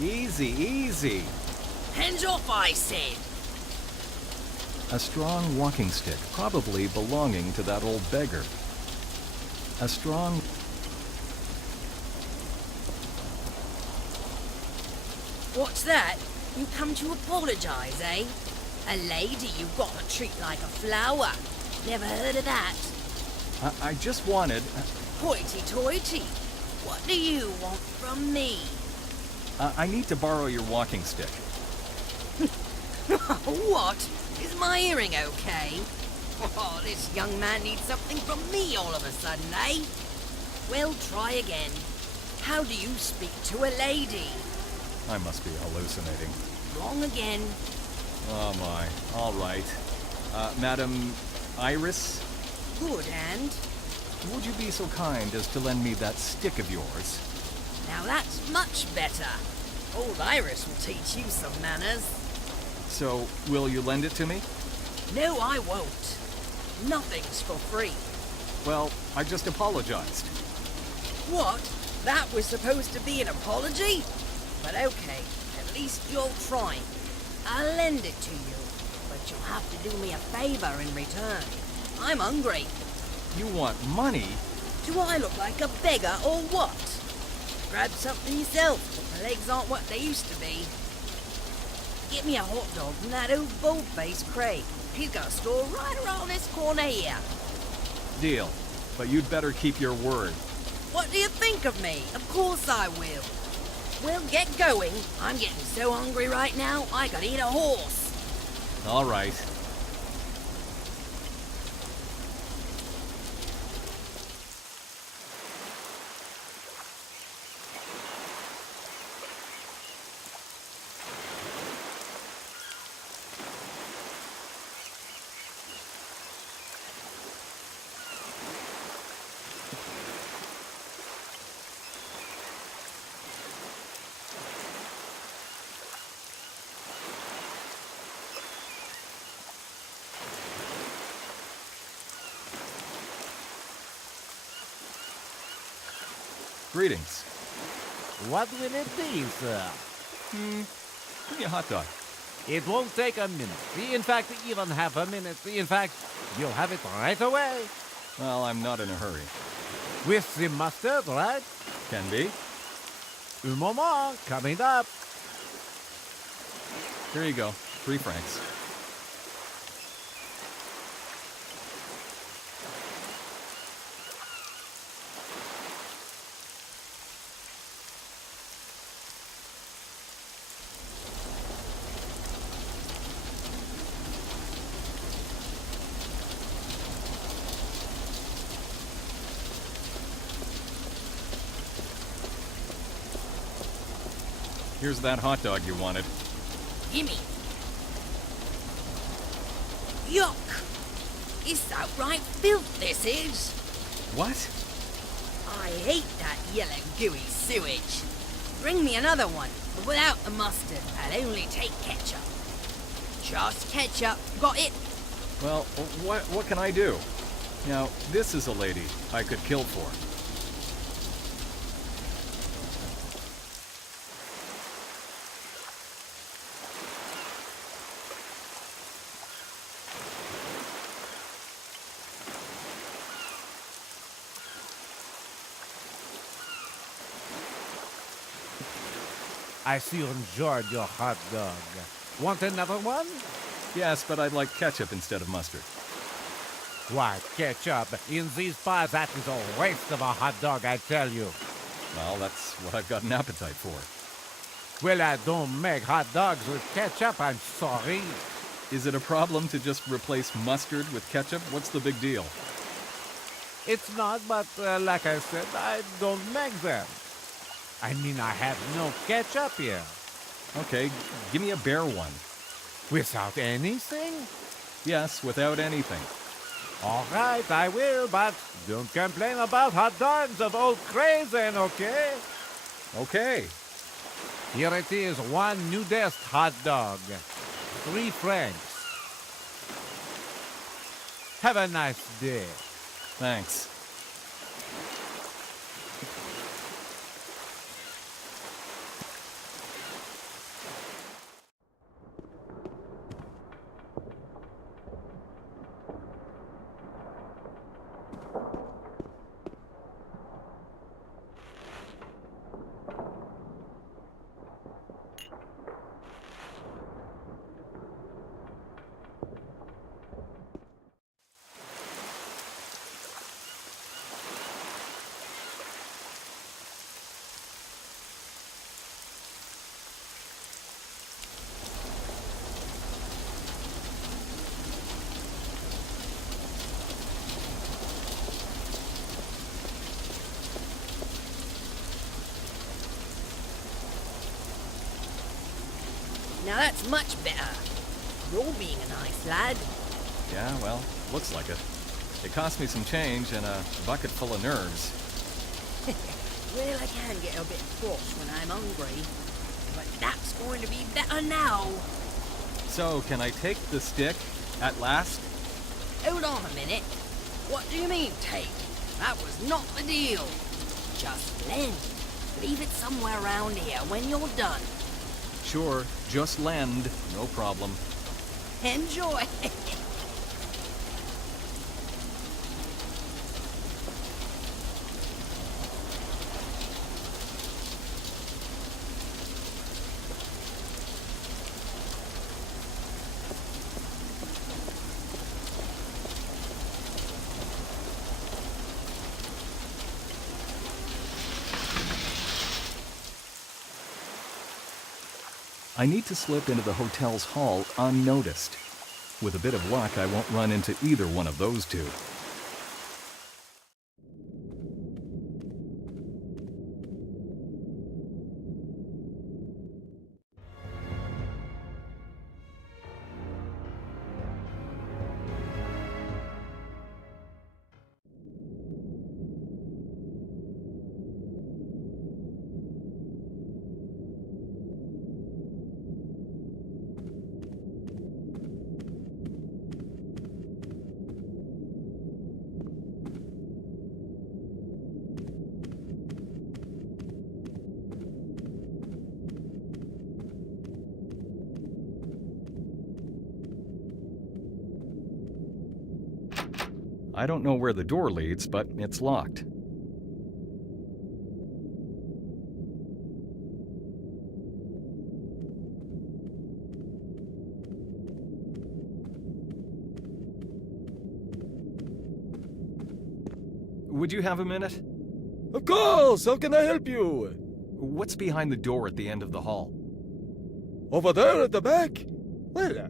Easy, easy. Hands off, I said. A strong walking stick, probably belonging to that old beggar. A strong... What's that? You come to apologise, eh? A lady you've got to treat like a flower. Never heard of that. I just wanted... Hoity-toity. What do you want from me? I need to borrow your walking stick. What? Is my hearing okay? Oh, this young man needs something from me all of a sudden, eh? Well, try again. How do you speak to a lady? I must be hallucinating. Wrong again. Oh my. All right. Madam Iris? Good, and? Would you be so kind as to lend me that stick of yours? Now that's much better. Old Iris will teach you some manners. So, will you lend it to me? No, I won't. Nothing's for free. Well, I just apologized. What? That was supposed to be an apology? But okay, at least you're trying. I'll lend it to you, but you'll have to do me a favor in return. I'm hungry. You want money? Do I look like a beggar or what? Grab something yourself. My legs aren't what they used to be. Get me a hot dog from that old bold-faced Craig. He's got a store right around this corner here. Deal. But you'd better keep your word. What do you think of me? Of course I will. Well, get going. I'm getting so hungry right now, I could eat a horse. All right. Greetings. What will it be, sir? Give me a hot dog. It won't take a minute. In fact, even half a minute. In fact, you'll have it right away. Well, I'm not in a hurry. With the mustard, right? Can be. Un moment, coming up. Here you go. 3 francs. Here's that hot dog you wanted. Gimme. Yuck! It's outright filth, this is. What? I hate that yellow gooey sewage. Bring me another one, but without the mustard. I'll only take ketchup. Just ketchup. Got it? Well, what can I do? Now, this is a lady I could kill for. I see you enjoyed your hot dog. Want another one? Yes, but I'd like ketchup instead of mustard. Why, ketchup? In these pies, that is a waste of a hot dog, I tell you. Well, that's what I've got an appetite for. Well, I don't make hot dogs with ketchup, I'm sorry. Is it a problem to just replace mustard with ketchup? What's the big deal? It's not, but like I said, I don't make them. I mean, I have no ketchup here. Okay, give me a bare one. Without anything? Yes, without anything. All right, I will, but don't complain about hot dogs of old Crazen, okay? Okay. Here it is, one nudist hot dog. 3 francs. Have a nice day. Thanks. Now that's much better. You're being a nice lad. Yeah, well, looks like it. It cost me some change and a bucket full of nerves. Well, I can get a bit cross when I'm hungry. But that's going to be better now. So, can I take the stick at last? Hold on a minute. What do you mean, take? That was not the deal. Just lend. Leave it somewhere around here when you're done. Sure, just lend, no problem. Enjoy. I need to slip into the hotel's hall unnoticed. With a bit of luck, I won't run into either one of those two. I don't know where the door leads, but it's locked. Would you have a minute? Of course! How can I help you? What's behind the door at the end of the hall? Over there at the back? Well,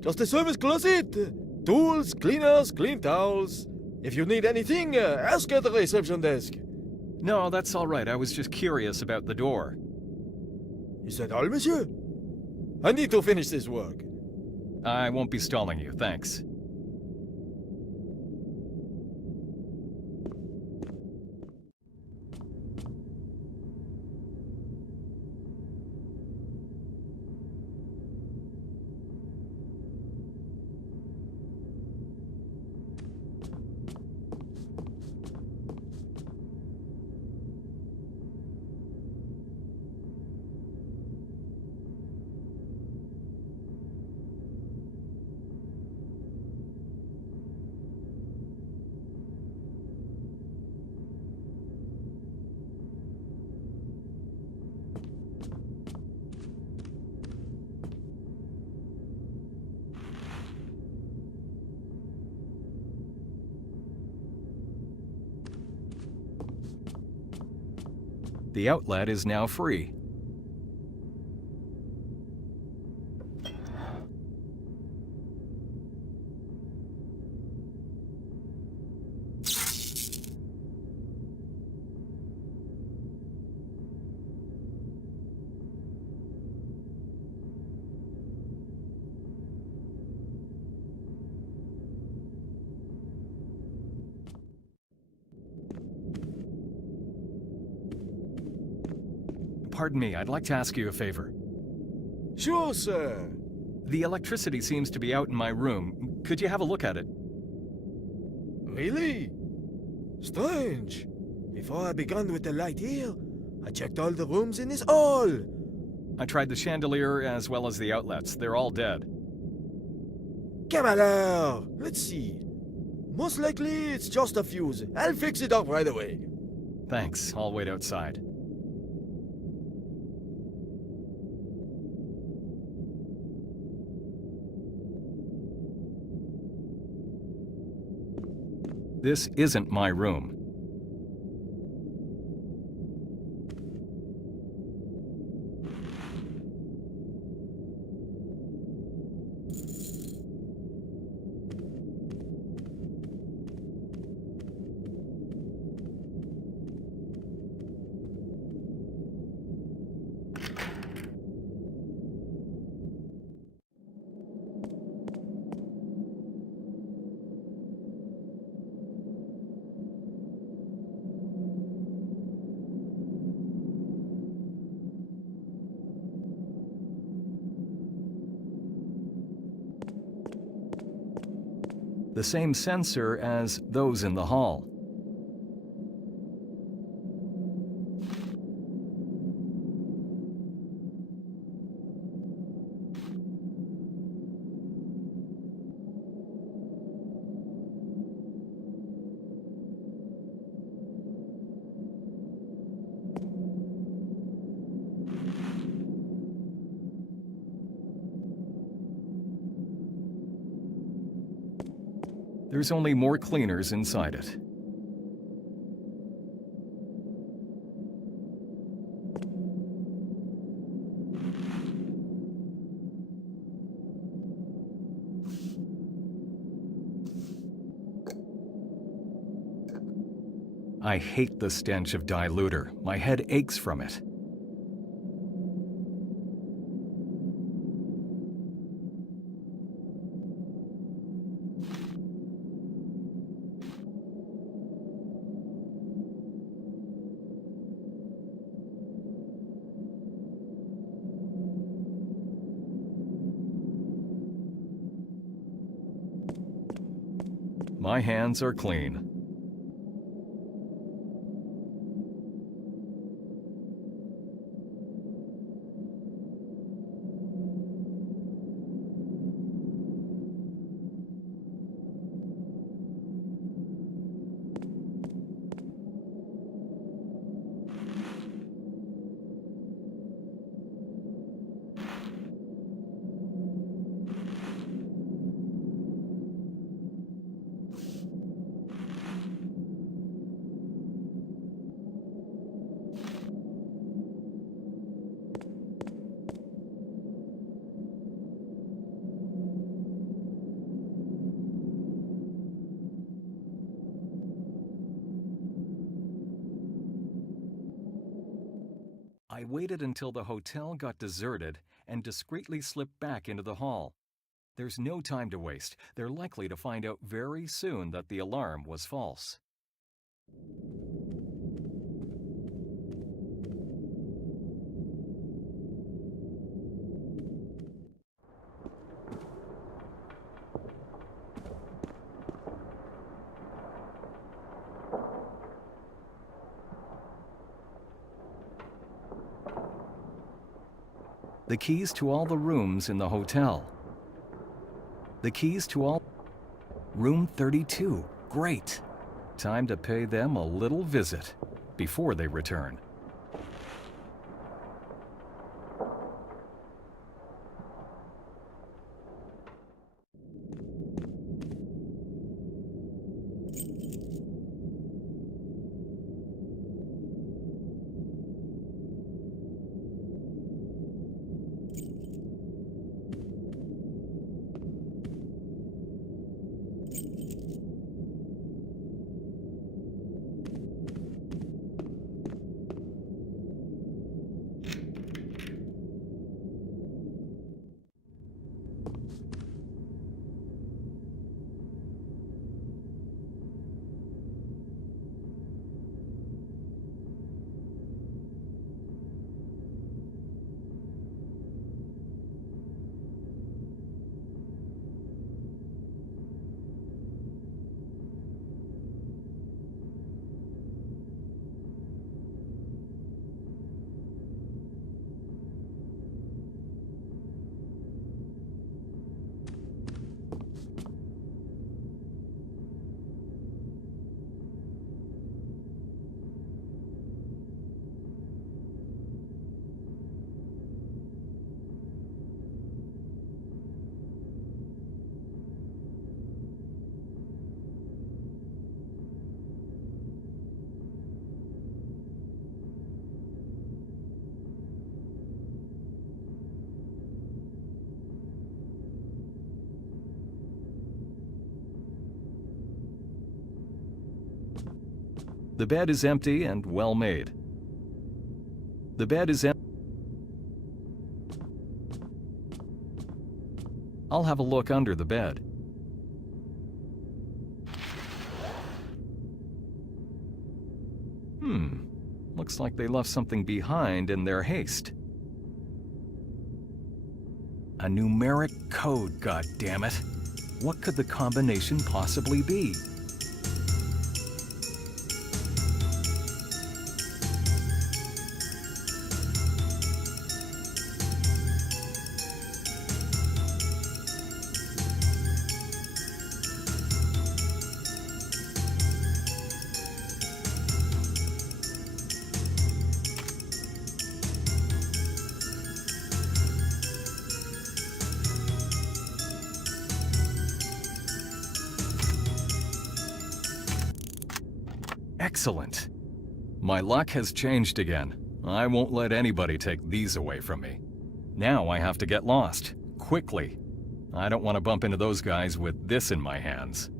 just a service closet. Tools, cleaners, clean towels. If you need anything, ask at the reception desk. No, that's all right. I was just curious about the door. Is that all, monsieur? I need to finish this work. I won't be stalling you, thanks. The outlet is now free. Pardon me, I'd like to ask you a favor. Sure, sir. The electricity seems to be out in my room. Could you have a look at it? Really? Strange. Before I began with the light here, I checked all the rooms in this hall. I tried the chandelier as well as the outlets. They're all dead. Cavalier! Let's see. Most likely it's just a fuse. I'll fix it up right away. Thanks, I'll wait outside. This isn't my room. the same sensor as those in the hall. There's only more cleaners inside it. I hate the stench of diluter. My head aches from it. My hands are clean. I waited until the hotel got deserted and discreetly slipped back into the hall. There's no time to waste. They're likely to find out very soon that the alarm was false. The keys to all the rooms in the hotel. The keys to all... Room 32. Great. Time to pay them a little visit before they return. The bed is empty and well made. The bed is empty. I'll have a look under the bed. Looks like they left something behind in their haste. A numeric code, goddammit. What could the combination possibly be? Excellent. My luck has changed again. I won't let anybody take these away from me. Now I have to get lost, quickly. I don't want to bump into those guys with this in my hands.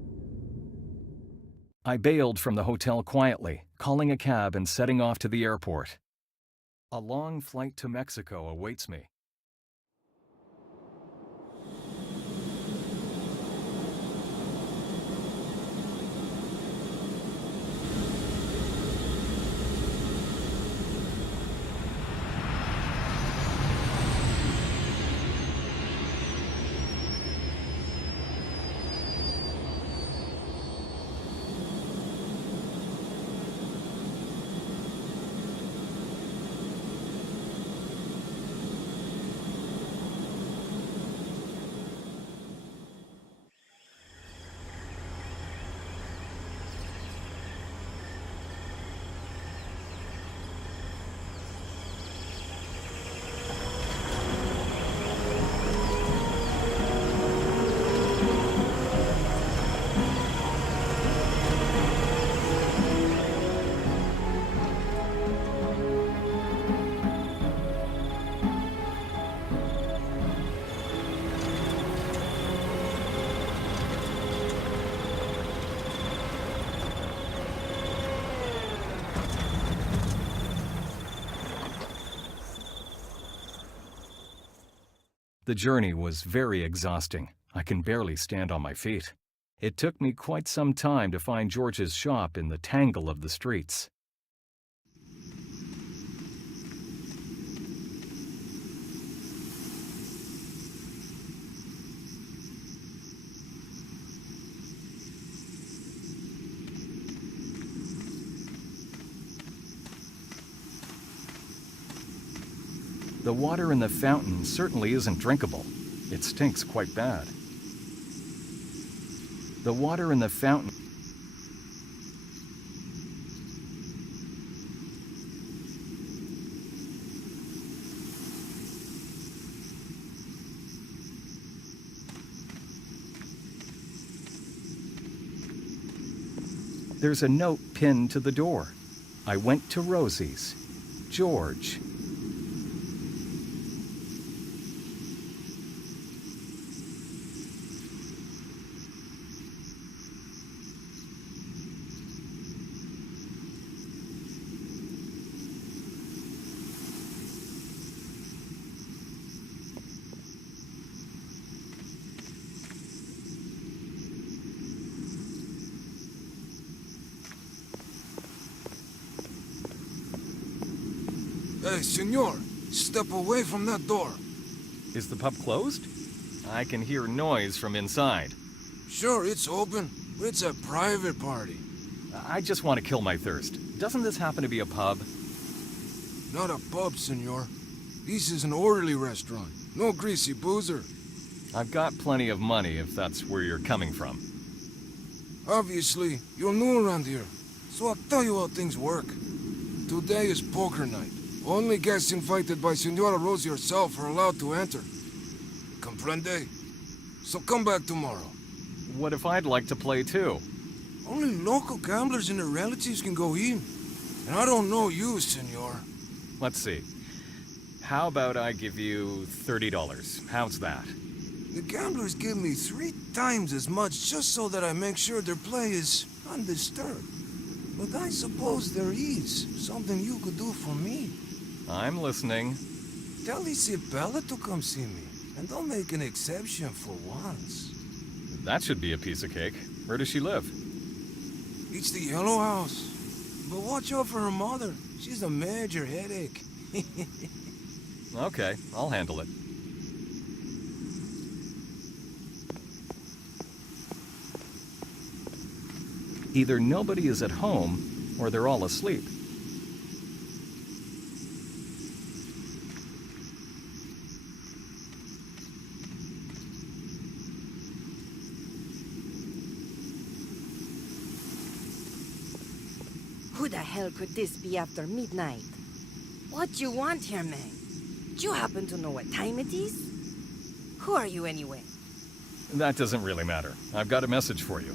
I bailed from the hotel quietly, calling a cab and setting off to the airport. A long flight to Mexico awaits me. The journey was very exhausting. I can barely stand on my feet. It took me quite some time to find George's shop in the tangle of the streets. The water in the fountain certainly isn't drinkable. It stinks quite bad. The water in the fountain... There's a note pinned to the door. I went to Rosie's. George. Hey, senor, step away from that door. Is the pub closed? I can hear noise from inside. Sure, it's open, but it's a private party. I just want to kill my thirst. Doesn't this happen to be a pub? Not a pub, senor. This is an orderly restaurant. No greasy boozer. I've got plenty of money if that's where you're coming from. Obviously, you're new around here, so I'll tell you how things work. Today is poker night. Only guests invited by Senora Rosie herself are allowed to enter. Comprende? So come back tomorrow. What if I'd like to play too? Only local gamblers and their relatives can go in. And I don't know you, senor. Let's see. How about I give you $30? How's that? The gamblers give me 3 times as much just so that I make sure their play is undisturbed. But I suppose there is something you could do for me. I'm listening. Tell Isabella to come see me, and don't make an exception for once. That should be a piece of cake. Where does she live? It's the Yellow House. But watch out for her mother. She's a major headache. Okay, I'll handle it. Either nobody is at home, or they're all asleep. Who the hell could this be after midnight? What you want here, man? Do you happen to know what time it is? Who are you anyway? That doesn't really matter. I've got a message for you.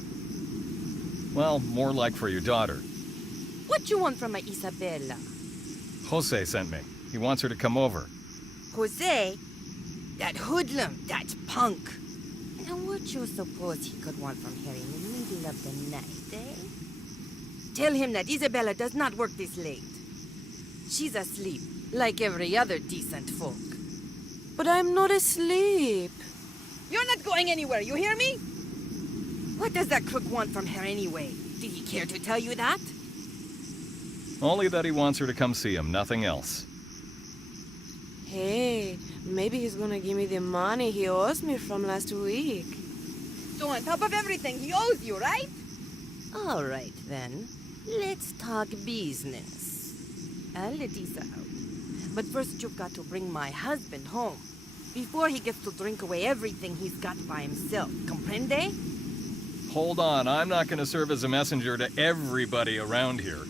Well, more like for your daughter. What you want from my Isabella? Jose sent me. He wants her to come over. Jose? That hoodlum, that punk. And what you suppose he could want from her in the middle of the night, eh? Tell him that Isabella does not work this late. She's asleep, like every other decent folk. But I'm not asleep. You're not going anywhere, you hear me? What does that crook want from her anyway? Did he care to tell you that? Only that he wants her to come see him, nothing else. Hey, maybe he's gonna give me the money he owes me from last week. So on top of everything, he owes you, right? All right, then. Let's talk business. I'll let Isa out. But first you've got to bring my husband home. Before he gets to drink away everything he's got by himself. Comprende? Hold on, I'm not going to serve as a messenger to everybody around here.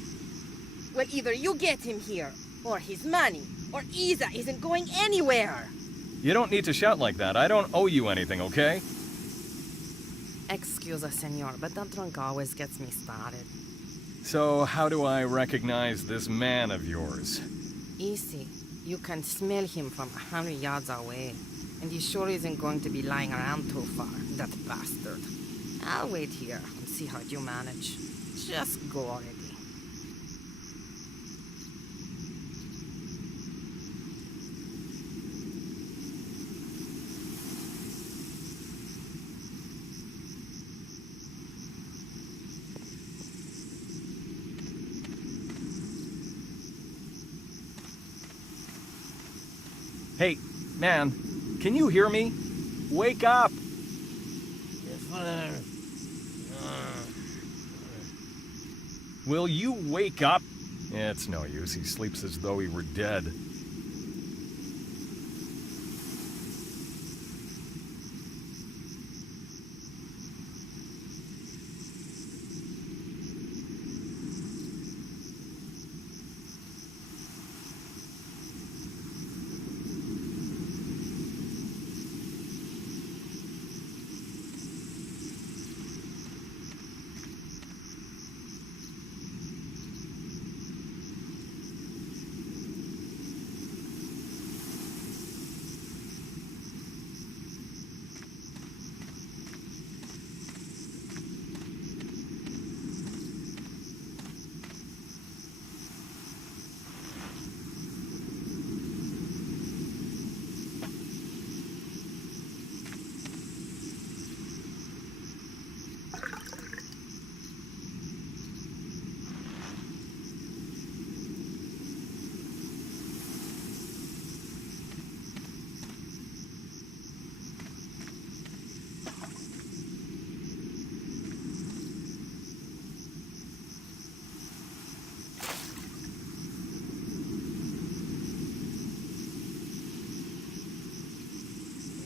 Well, either you get him here, or his money, or Isa isn't going anywhere. You don't need to shout like that. I don't owe you anything, okay? Excuse us, senor, but that drunk always gets me started. So, how do I recognize this man of yours? Easy. You can smell him from 100 yards away. And he sure isn't going to be lying around too far, that bastard. I'll wait here and see how you manage. Just go already. Hey, man, can you hear me? Wake up! Will you wake up? It's no use. He sleeps as though he were dead.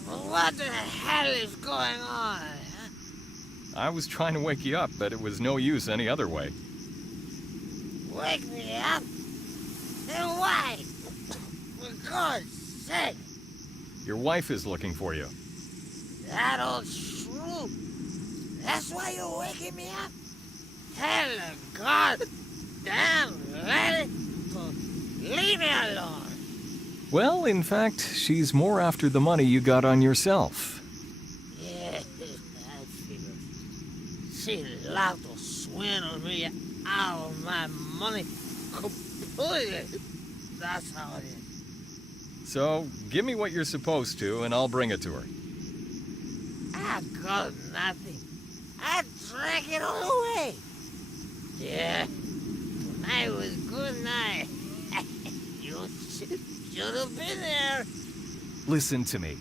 What the hell is going on? Huh? I was trying to wake you up, but it was no use any other way. Wake me up? Then why? For God's sake, Your wife is looking for you. that old shrew. That's why you're waking me up? Hell of God damn lady. Leave me alone. Well, in fact, she's more after the money you got on yourself. Yeah, I figured. She loved to swindle me out of my money completely. That's how it is. So, give me what you're supposed to, and I'll bring it to her. I got nothing. I drank it all away. Yeah, tonight was good night. You should have been there. Listen to me.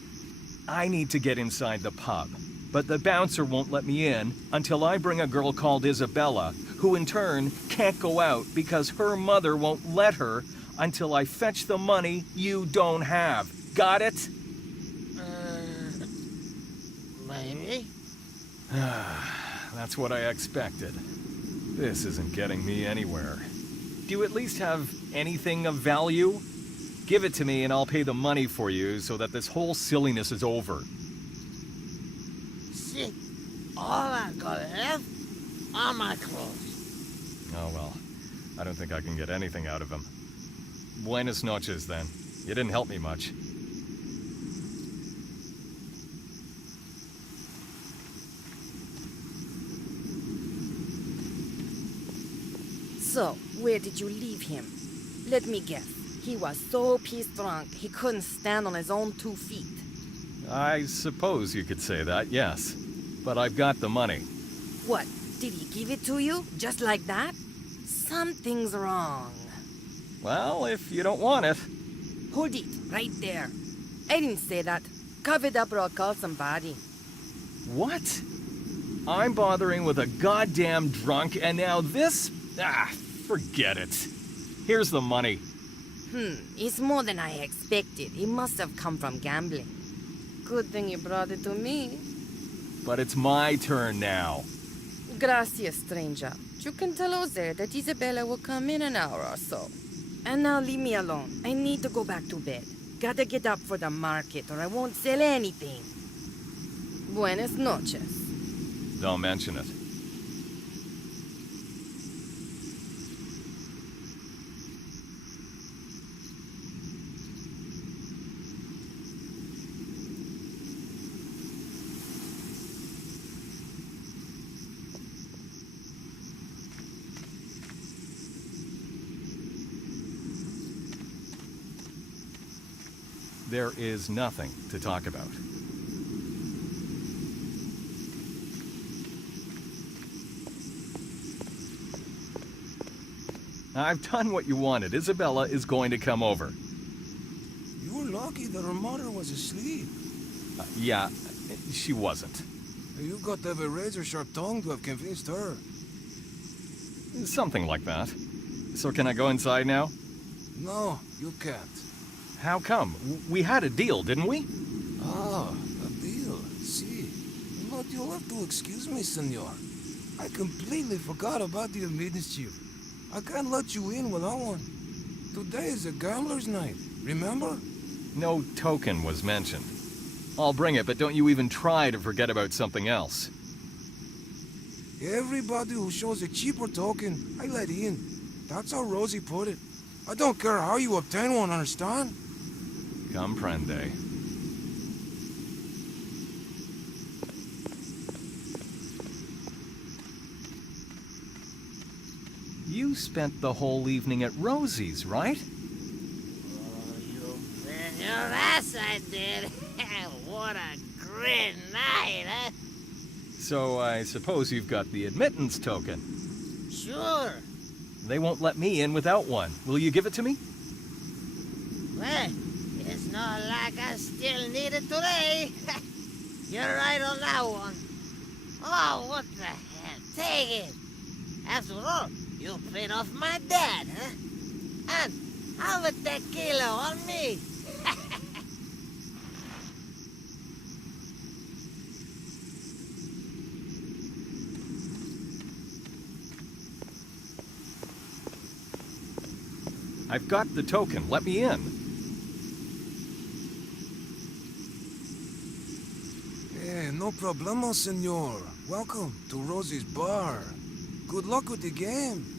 I need to get inside the pub, but the bouncer won't let me in until I bring a girl called Isabella, who in turn can't go out because her mother won't let her until I fetch the money you don't have. Got it? Maybe. That's what I expected. This isn't getting me anywhere. Do you at least have anything of value? Give it to me and I'll pay the money for you so that this whole silliness is over. See, all I got left are my clothes. Oh well, I don't think I can get anything out of him. Buenas noches then. You didn't help me much. So, where did you leave him? Let me guess. He was so pissed drunk he couldn't stand on his own 2 feet. I suppose you could say that, yes. But I've got the money. What? Did he give it to you? Just like that? Something's wrong. Well, if you don't want it. Hold it, right there. I didn't say that. Cover it up or I'll call somebody. What? I'm bothering with a goddamn drunk and now this? Forget it. Here's the money. It's more than I expected. It must have come from gambling. Good thing you brought it to me. But it's my turn now. Gracias, stranger. You can tell Jose that Isabella will come in an hour or so. And now leave me alone. I need to go back to bed. Gotta get up for the market or I won't sell anything. Buenas noches. Don't mention it. There is nothing to talk about. I've done what you wanted. Isabella is going to come over. You were lucky that her mother was asleep. Yeah, she wasn't. You got to have a razor-sharp tongue to have convinced her. Something like that. So can I go inside now? No, you can't. How come? We had a deal, didn't we? Ah, a deal. See. But you'll have to excuse me, senor. I completely forgot about the mischief. I can't let you in without one. Today is a gambler's night, remember? No token was mentioned. I'll bring it, but don't you even try to forget about something else. Everybody who shows a cheaper token, I let in. That's how Rosie put it. I don't care how you obtain one, understand? Comprende. You spent the whole evening at Rosie's, right? Oh, you bet your ass I did. What a great night, huh? So I suppose you've got the admittance token. Sure. They won't let me in without one. Will you give it to me? Well, it's not like I still need it today. You're right on that one. Oh, what the hell? Take it. After all, you paid off my dad, huh? And have a tequila on me. I've got the token. Let me in. Yeah, no problemo, senor. Welcome to Rosie's bar. Good luck with the game.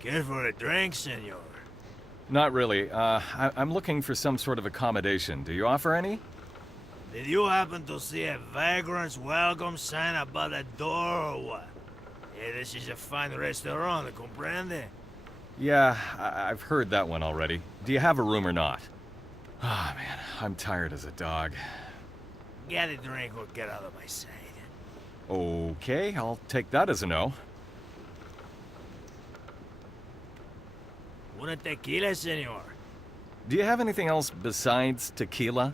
Care for a drink, senor? Not really. I'm looking for some sort of accommodation. Do you offer any? Did you happen to see a vagrant's welcome sign above the door or what? This is a fine restaurant, comprende? Yeah, I've heard that one already. Do you have a room or not? Ah, man, I'm tired as a dog. Get a drink or get out of my sight. Okay, I'll take that as a no. Una tequila, senor. Do you have anything else besides tequila?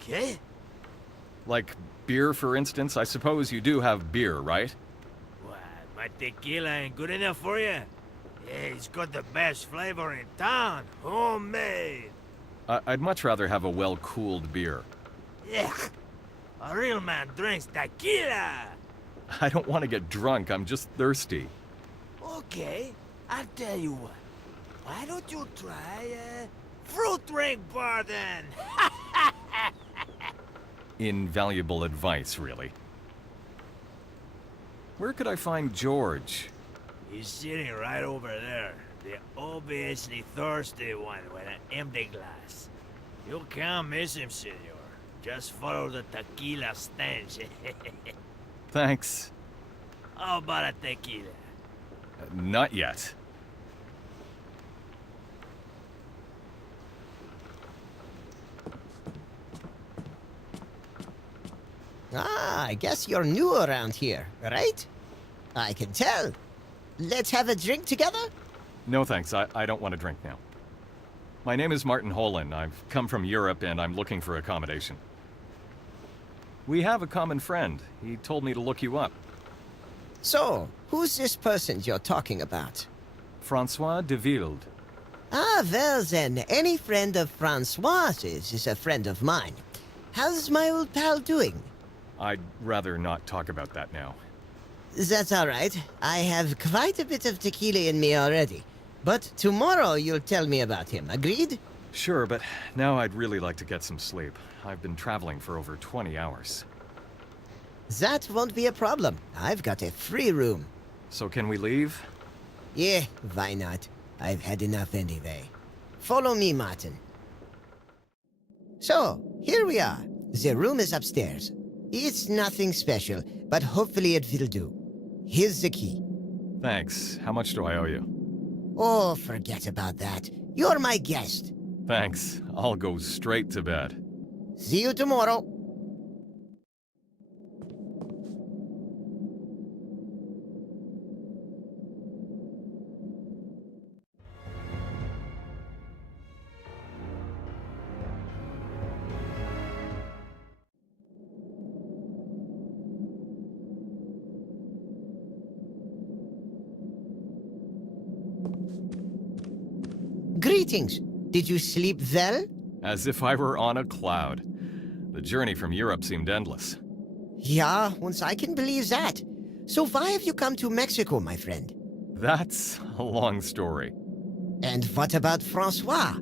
¿Qué? Like beer, for instance? I suppose you do have beer, right? What, my tequila ain't good enough for you? Yeah, it's got the best flavor in town. Homemade. I'd much rather have a well-cooled beer. Yeah. A real man drinks tequila. I don't want to get drunk, I'm just thirsty. Okay, I'll tell you what. Why don't you try a fruit drink bar then? Invaluable advice, really. Where could I find George? He's sitting right over there. The obviously thirsty one with an empty glass. You can't miss him, senor. Just follow the tequila stench. Thanks. How about a tequila? Not yet. Ah, I guess you're new around here, right? I can tell. Let's have a drink together? No thanks, I don't want to drink now. My name is Martin Holland. I've come from Europe and I'm looking for accommodation. We have a common friend. He told me to look you up. So, who's this person you're talking about? Francois de Wilde. Ah, well then, any friend of Francoise's is a friend of mine. How's my old pal doing? I'd rather not talk about that now. That's all right. I have quite a bit of tequila in me already. But tomorrow you'll tell me about him, agreed? Sure, but now I'd really like to get some sleep. I've been traveling for over 20 hours. That won't be a problem. I've got a free room. So can we leave? Yeah, why not? I've had enough anyway. Follow me, Martin. So, here we are. The room is upstairs. It's nothing special, but hopefully it will do. Here's the key. Thanks. How much do I owe you? Oh, forget about that. You're my guest. Thanks. I'll go straight to bed. See you tomorrow. Greetings. Did you sleep well? As if I were on a cloud. The journey from Europe seemed endless. Yeah, once I can believe that. So why have you come to Mexico, my friend? That's a long story. And what about Francois?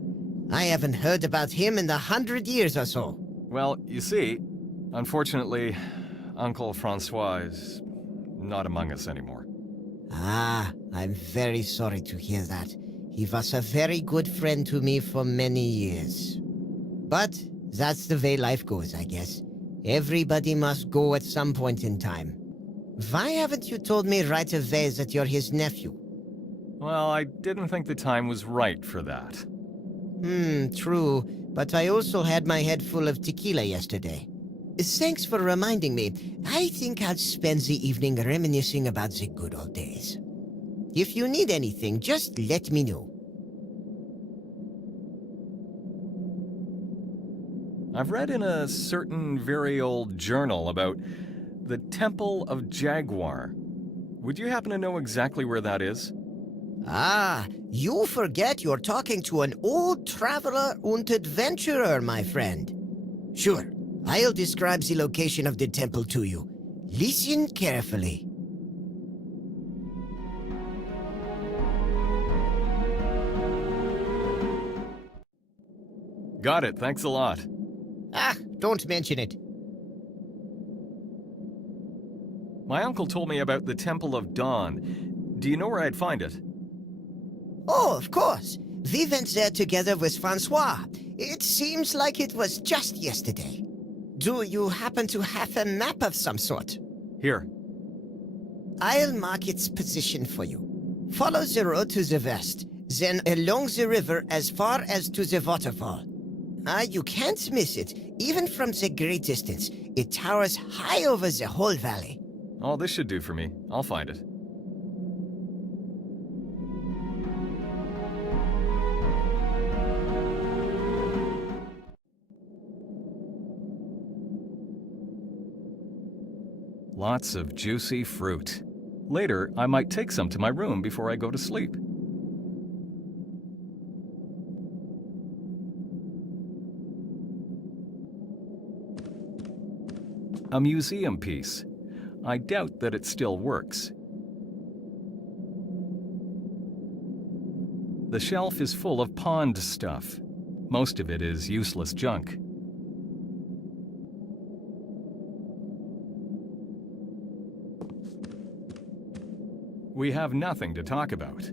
I haven't heard about him in 100 years or so. Well, you see, unfortunately, Uncle Francois is not among us anymore. Ah, I'm very sorry to hear that. He was a very good friend to me for many years. But that's the way life goes, I guess. Everybody must go at some point in time. Why haven't you told me right away that you're his nephew? Well, I didn't think the time was right for that. True. But I also had my head full of tequila yesterday. Thanks for reminding me. I think I'll spend the evening reminiscing about the good old days. If you need anything, just let me know. I've read in a certain very old journal about the Temple of Jaguar. Would you happen to know exactly where that is? Ah, you forget you're talking to an old traveler and adventurer, my friend. Sure, I'll describe the location of the temple to you. Listen carefully. Got it, thanks a lot. Ah, don't mention it. My uncle told me about the Temple of Dawn. Do you know where I'd find it? Oh, of course. We went there together with Francois. It seems like it was just yesterday. Do you happen to have a map of some sort? Here. I'll mark its position for you. Follow the road to the west, then along the river as far as to the waterfall. You can't miss it, even from the great distance. It towers high over the whole valley. Oh, this should do for me. I'll find it. Lots of juicy fruit. Later, I might take some to my room before I go to sleep. A museum piece. I doubt that it still works. The shelf is full of pond stuff. Most of it is useless junk. We have nothing to talk about.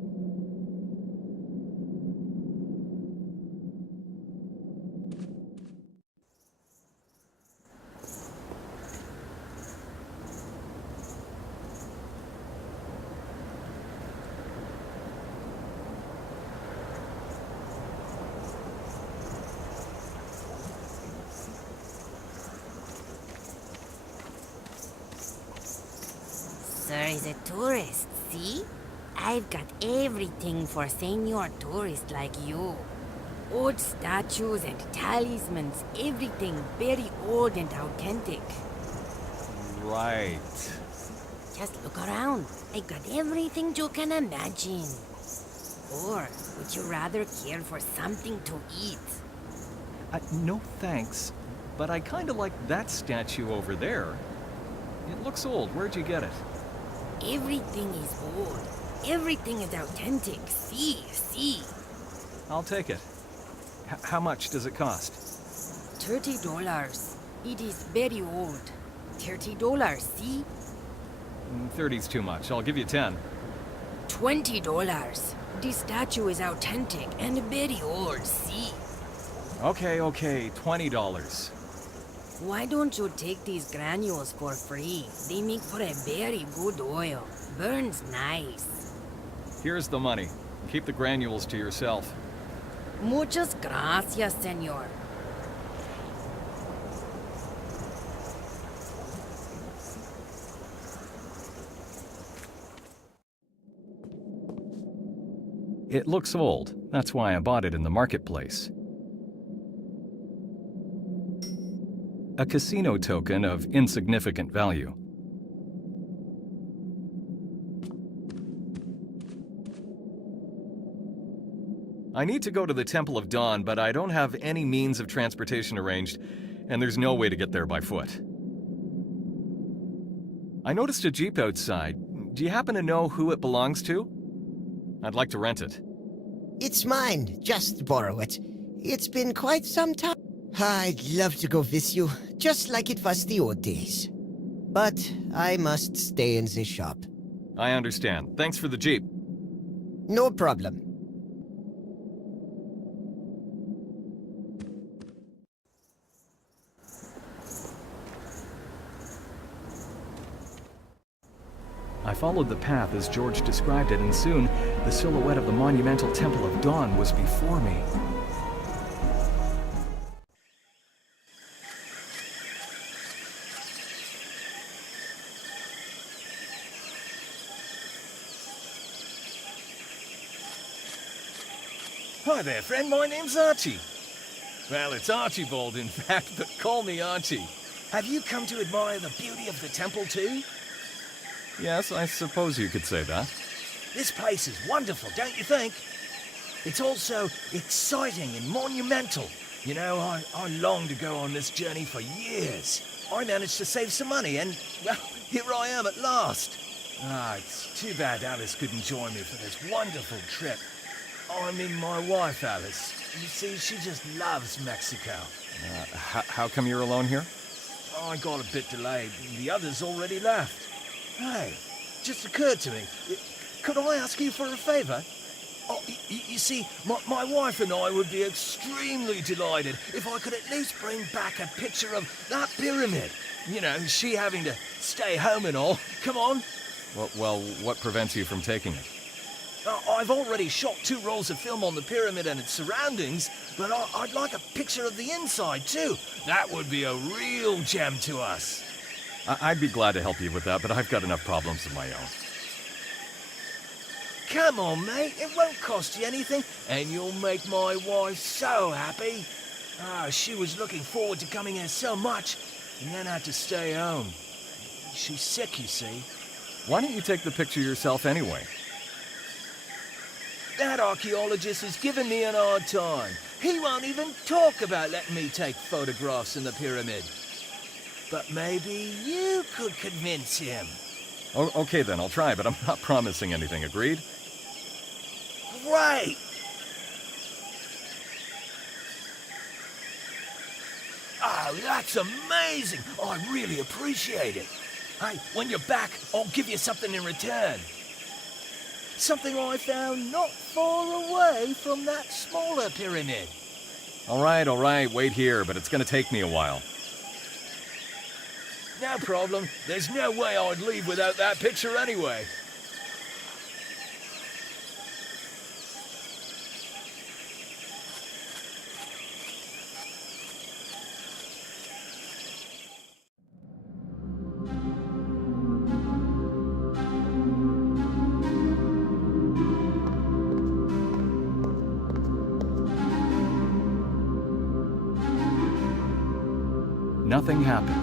Sir is a tourist, see? I've got everything for senior tourists like you. Old statues and talismans, everything very old and authentic. Right. Just look around. I got everything you can imagine. Or would you rather care for something to eat? No thanks, but I kinda like that statue over there. It looks old. Where'd you get it? Everything is old. Everything is authentic. See. I'll take it. How much does it cost? $30. It is very old. $30, see? 30's too much. I'll give you 10. $20. This statue is authentic and very old, see? Okay, $20. Why don't you take these granules for free? They make for a very good oil. Burns nice. Here's the money. Keep the granules to yourself. Muchas gracias, señor. It looks old. That's why I bought it in the marketplace. A casino token of insignificant value. I need to go to the Temple of Dawn, but I don't have any means of transportation arranged, and there's no way to get there by foot. I noticed a Jeep outside. Do you happen to know who it belongs to? I'd like to rent it. It's mine. Just borrow it. It's been quite some time. I'd love to go with you, just like it was the old days. But I must stay in the shop. I understand. Thanks for the Jeep. No problem. I followed the path as George described it, and soon the silhouette of the monumental Temple of Dawn was before me. Hi there, friend. My name's Archie. Well, it's Archibald, in fact, but call me Archie. Have you come to admire the beauty of the temple, too? Yes, I suppose you could say that. This place is wonderful, don't you think? It's also exciting and monumental. You know, I longed to go on this journey for years. I managed to save some money and, well, here I am at last. It's too bad Alice couldn't join me for this wonderful trip. I mean, my wife, Alice. You see, she just loves Mexico. How come you're alone here? I got a bit delayed. The others already left. Hey, just occurred to me. Could I ask you for a favor? Oh, you see, my wife and I would be extremely delighted if I could at least bring back a picture of that pyramid. You know, she having to stay home and all. Come on. Well, what prevents you from taking it? I've already shot 2 rolls of film on the pyramid and its surroundings, but I'd like a picture of the inside too. That would be a real gem to us. I'd be glad to help you with that, but I've got enough problems of my own. Come on, mate. It won't cost you anything, and you'll make my wife so happy. She was looking forward to coming here so much, and then had to stay home. She's sick, you see. Why don't you take the picture yourself anyway? That archaeologist has given me an hard time. He won't even talk about letting me take photographs in the pyramid. But maybe you could convince him. Okay then, I'll try, but I'm not promising anything, agreed? Great! Oh, that's amazing! I really appreciate it. Hey, when you're back, I'll give you something in return. Something I found not far away from that smaller pyramid. All right, wait here, but it's gonna take me a while. No problem. There's no way I'd leave without that picture anyway. Nothing happened.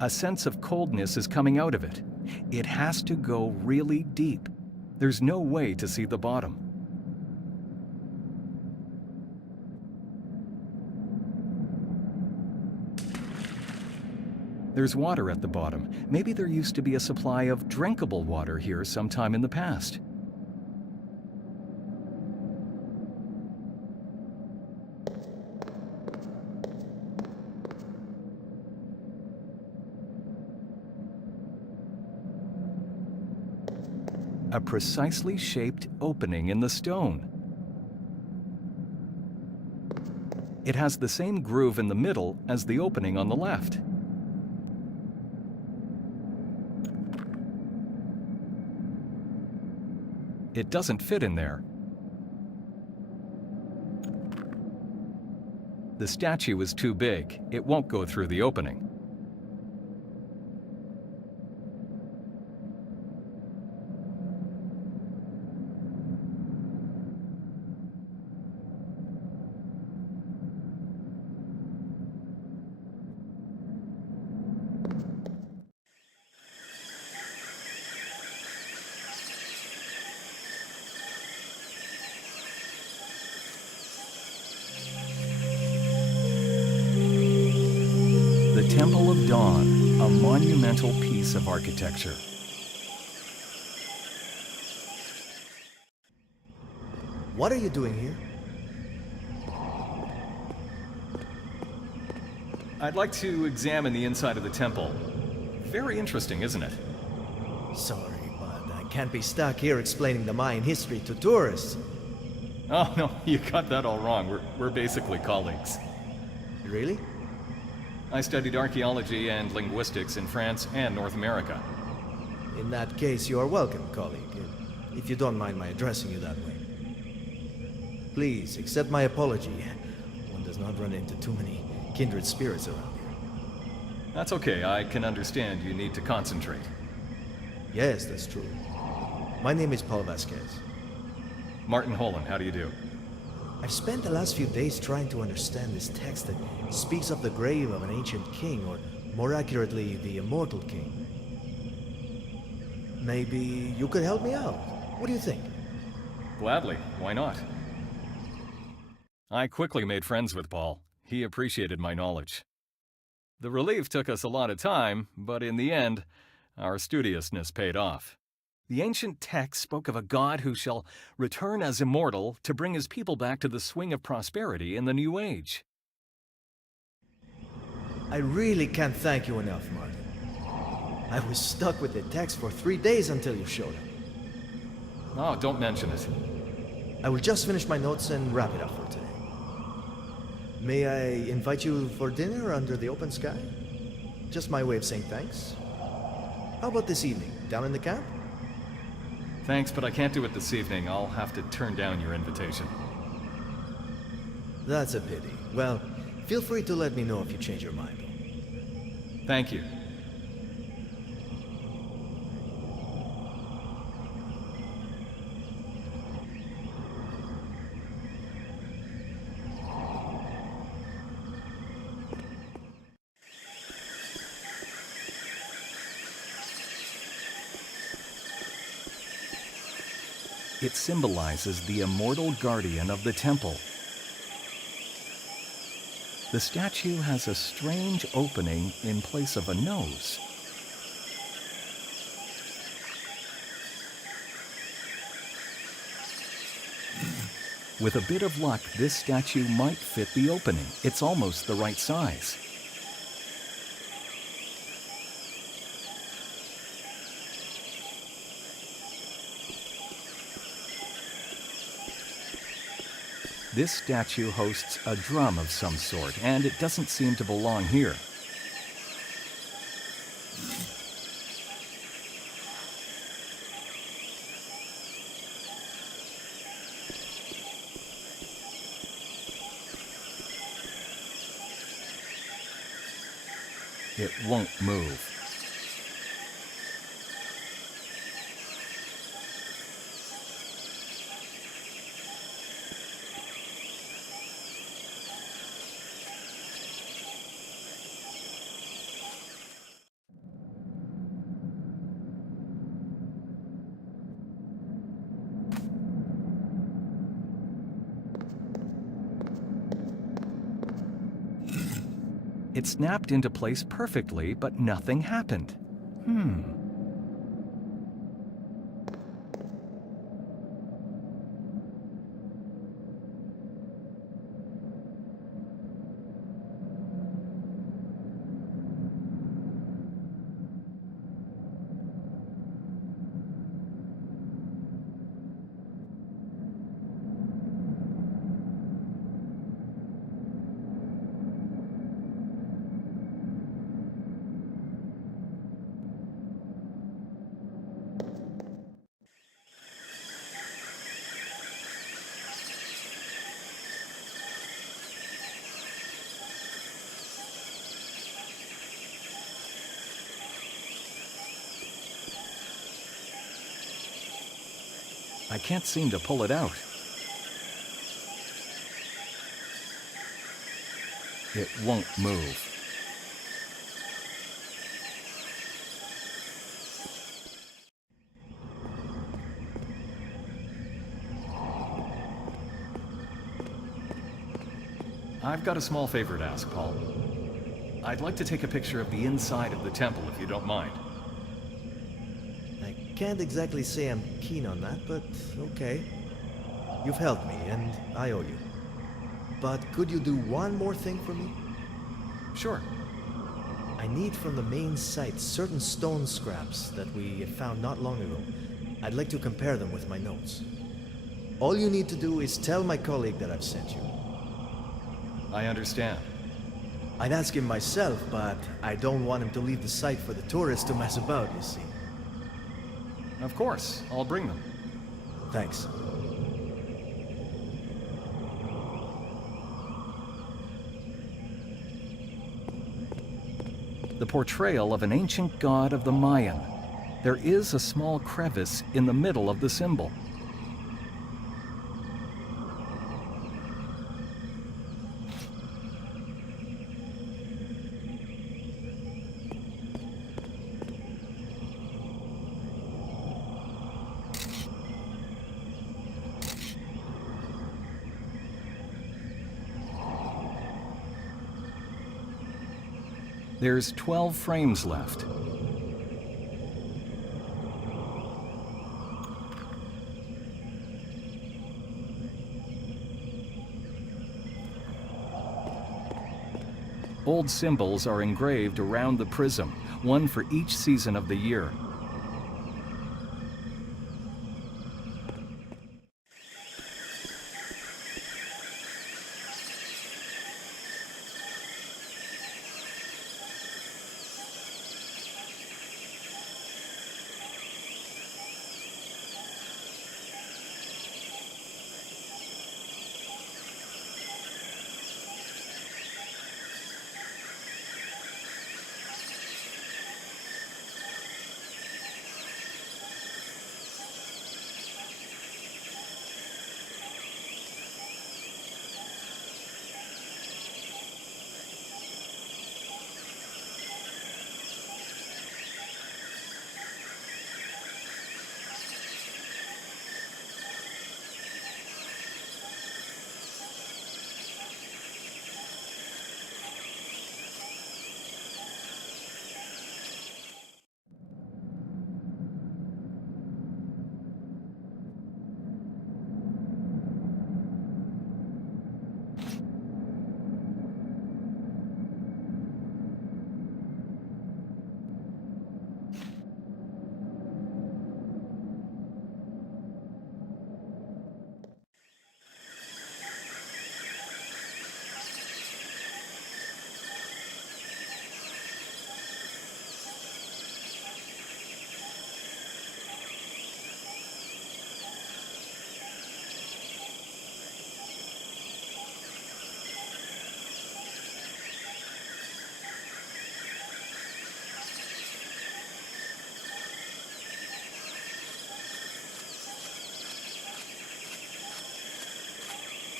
A sense of coldness is coming out of it. It has to go really deep. There's no way to see the bottom. There's water at the bottom. Maybe there used to be a supply of drinkable water here sometime in the past. A precisely shaped opening in the stone. It has the same groove in the middle as the opening on the left. It doesn't fit in there. The statue is too big. It won't go through the opening. The Temple of Dawn, a monumental piece of architecture. What are you doing here? I'd like to examine the inside of the temple. Very interesting, isn't it? Sorry, but I can't be stuck here explaining the Mayan history to tourists. Oh, no, you got that all wrong. We're basically colleagues. Really? I studied archaeology and linguistics in France and North America. In that case, you are welcome, colleague, if you don't mind my addressing you that way. Please, accept my apology. One does not run into too many kindred spirits around here. That's okay. I can understand you need to concentrate. Yes, that's true. My name is Paul Vasquez. Martin Holland, how do you do? I've spent the last few days trying to understand this text that speaks of the grave of an ancient king, or more accurately, the immortal king. Maybe you could help me out. What do you think? Gladly. Why not? I quickly made friends with Paul. He appreciated my knowledge. The relief took us a lot of time, but in the end, our studiousness paid off. The ancient text spoke of a god who shall return as immortal to bring his people back to the swing of prosperity in the new age. I really can't thank you enough, Martin. I was stuck with the text for 3 days until you showed up. Oh, don't mention it. I will just finish my notes and wrap it up for today. May I invite you for dinner under the open sky? Just my way of saying thanks. How about this evening, down in the camp? Thanks, but I can't do it this evening. I'll have to turn down your invitation. That's a pity. Well, feel free to let me know if you change your mind. Thank you. It symbolizes the immortal guardian of the temple. The statue has a strange opening in place of a nose. With a bit of luck, this statue might fit the opening. It's almost the right size. This statue hosts a drum of some sort, and it doesn't seem to belong here. It won't move. It snapped into place perfectly, but nothing happened. I can't seem to pull it out. It won't move. I've got a small favor to ask, Paul. I'd like to take a picture of the inside of the temple, if you don't mind. I can't exactly say I'm keen on that, but okay. You've helped me, and I owe you. But could you do one more thing for me? Sure. I need from the main site certain stone scraps that we found not long ago. I'd like to compare them with my notes. All you need to do is tell my colleague that I've sent you. I understand. I'd ask him myself, but I don't want him to leave the site for the tourists to mess about, you see. Of course, I'll bring them. Thanks. The portrayal of an ancient god of the Mayan. There is a small crevice in the middle of the symbol. There's 12 frames left. Old symbols are engraved around the prism, one for each season of the year.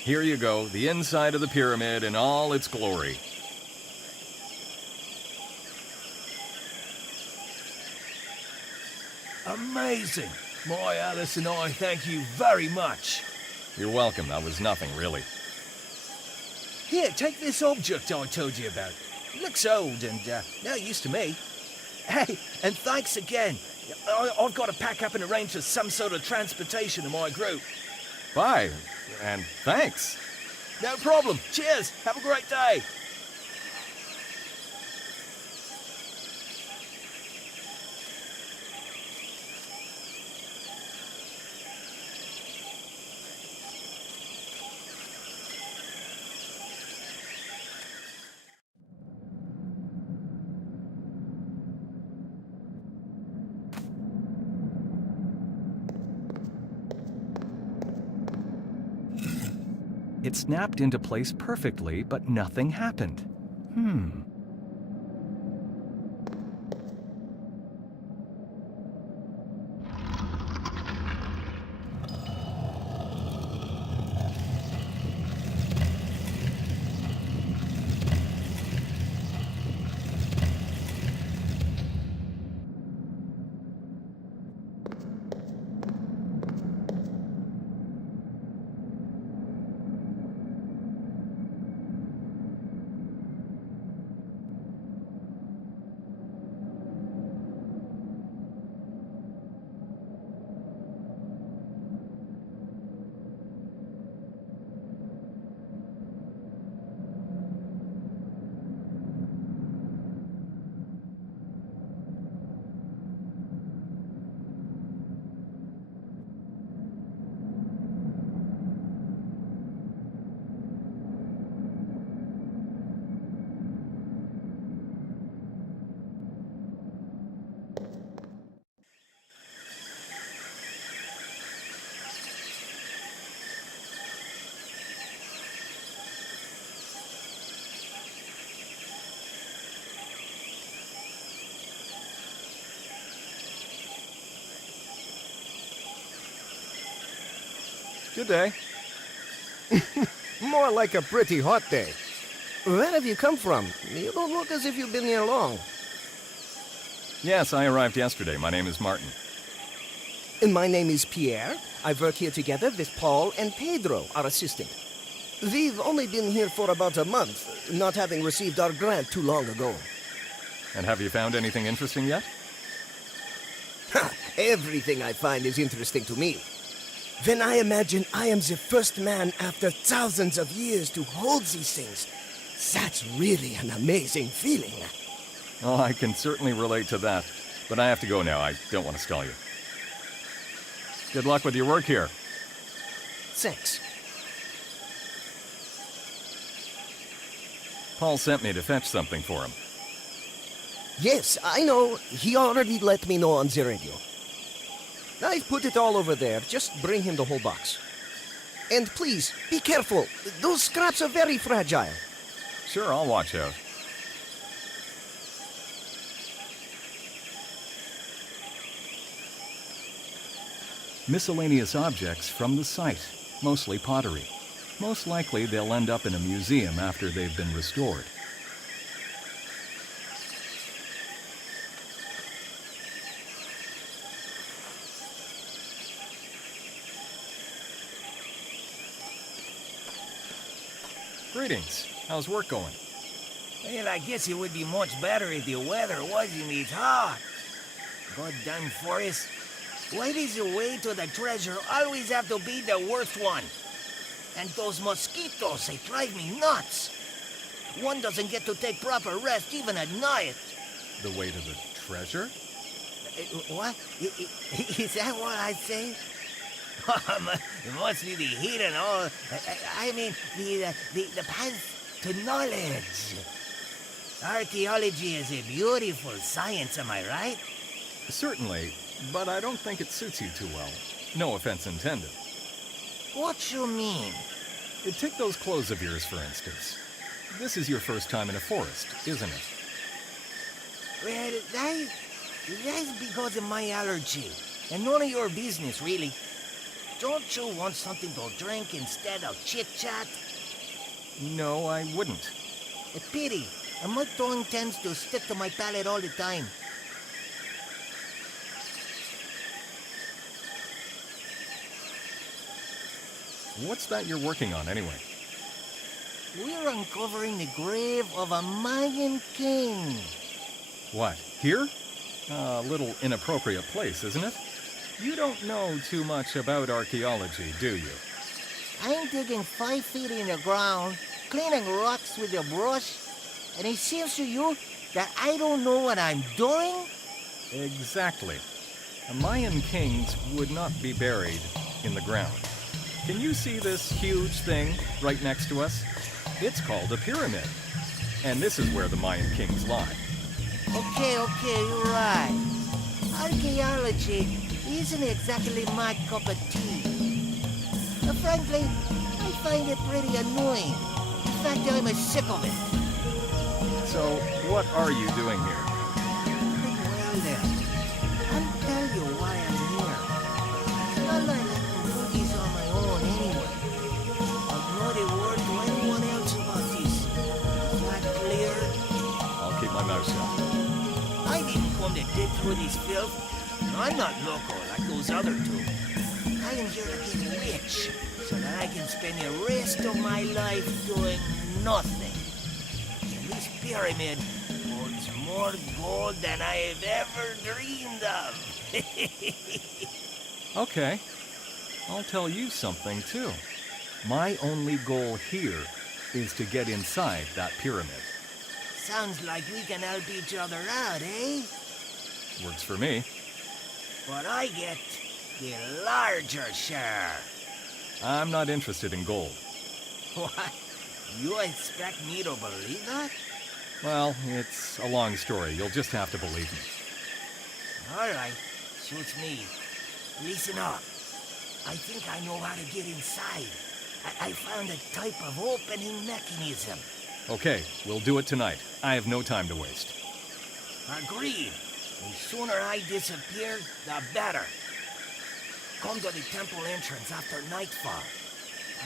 Here you go, the inside of the pyramid in all its glory. Amazing. My Alice and I thank you very much. You're welcome, that was nothing really. Here, take this object I told you about. It looks old and no use to me. Hey, and thanks again. I've got to pack up and arrange for some sort of transportation in my group. Bye, and thanks. No problem. Cheers. Have a great day. It snapped into place perfectly, but nothing happened. Good day. More like a pretty hot day. Where have you come from? You don't look as if you've been here long. Yes, I arrived yesterday. My name is Martin. And my name is Pierre. I work here together with Paul and Pedro, our assistant. We've only been here for about a month, not having received our grant too long ago. And have you found anything interesting yet? Everything I find is interesting to me. When I imagine I am the first man after thousands of years to hold these things, that's really an amazing feeling. Oh, I can certainly relate to that. But I have to go now. I don't want to stall you. Good luck with your work here. Thanks. Paul sent me to fetch something for him. Yes, I know. He already let me know on the radio. I've put it all over there. Just bring him the whole box. And please, be careful. Those scraps are very fragile. Sure, I'll watch out. Miscellaneous objects from the site, mostly pottery. Most likely they'll end up in a museum after they've been restored. Greetings. How's work going? Well, I guess it would be much better if the weather wasn't as hot. Goddamn forest. Why does the way to the treasure always have to be the worst one? And those mosquitoes, they drive me nuts. One doesn't get to take proper rest even at night. The way to the treasure? What? Is that what I say? It must be the heat and all. I mean, the path to knowledge. Archaeology is a beautiful science, am I right? Certainly, but I don't think it suits you too well. No offense intended. What you mean? Take those clothes of yours, for instance. This is your first time in a forest, isn't it? Well, that's because of my allergy. And none of your business, really. Don't you want something to drink instead of chit-chat? No, I wouldn't. A pity. My tongue tends to stick to my palate all the time. What's that you're working on, anyway? We're uncovering the grave of a Mayan king. What, here? A little inappropriate place, isn't it? You don't know too much about archaeology, do you? I'm digging 5 feet in the ground, cleaning rocks with a brush, and it seems to you that I don't know what I'm doing? Exactly. Mayan kings would not be buried in the ground. Can you see this huge thing right next to us? It's called a pyramid. And this is where the Mayan kings lie. Okay, you're right. Archaeology isn't exactly my cup of tea. Frankly, I find it pretty annoying. In fact, I'm sick of it. So, what are you doing here? Well then, I'll tell you why I'm here. It's not like I can do this on my own anyway. I've not a word to anyone else about this. Is that clear? I'll keep my mouth shut. I didn't come to dig through this filth. I'm not loco like those other two. I am here to get rich, so that I can spend the rest of my life doing nothing. And this pyramid holds more gold than I have ever dreamed of. Okay. I'll tell you something, too. My only goal here is to get inside that pyramid. Sounds like we can help each other out, eh? Works for me. But I get the larger share. I'm not interested in gold. What? You expect me to believe that? Well, it's a long story. You'll just have to believe me. All right, suits me. Listen up. I think I know how to get inside. I found a type of opening mechanism. Okay, we'll do it tonight. I have no time to waste. Agreed. The sooner I disappear, the better. Come to the temple entrance after nightfall.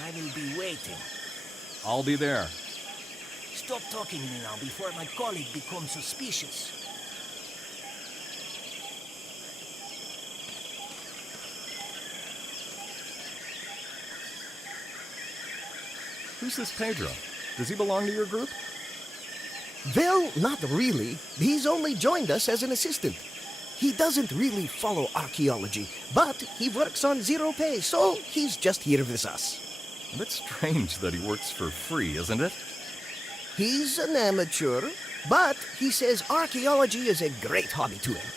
I will be waiting. I'll be there. Stop talking to me now before my colleague becomes suspicious. Who's this Pedro? Does he belong to your group? Well, not really. He's only joined us as an assistant. He doesn't really follow archaeology, but he works on zero pay, so he's just here with us. A bit strange that he works for free, isn't it? He's an amateur, but he says archaeology is a great hobby to him.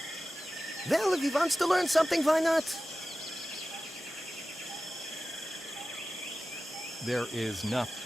Well, if he wants to learn something, why not? There is nothing.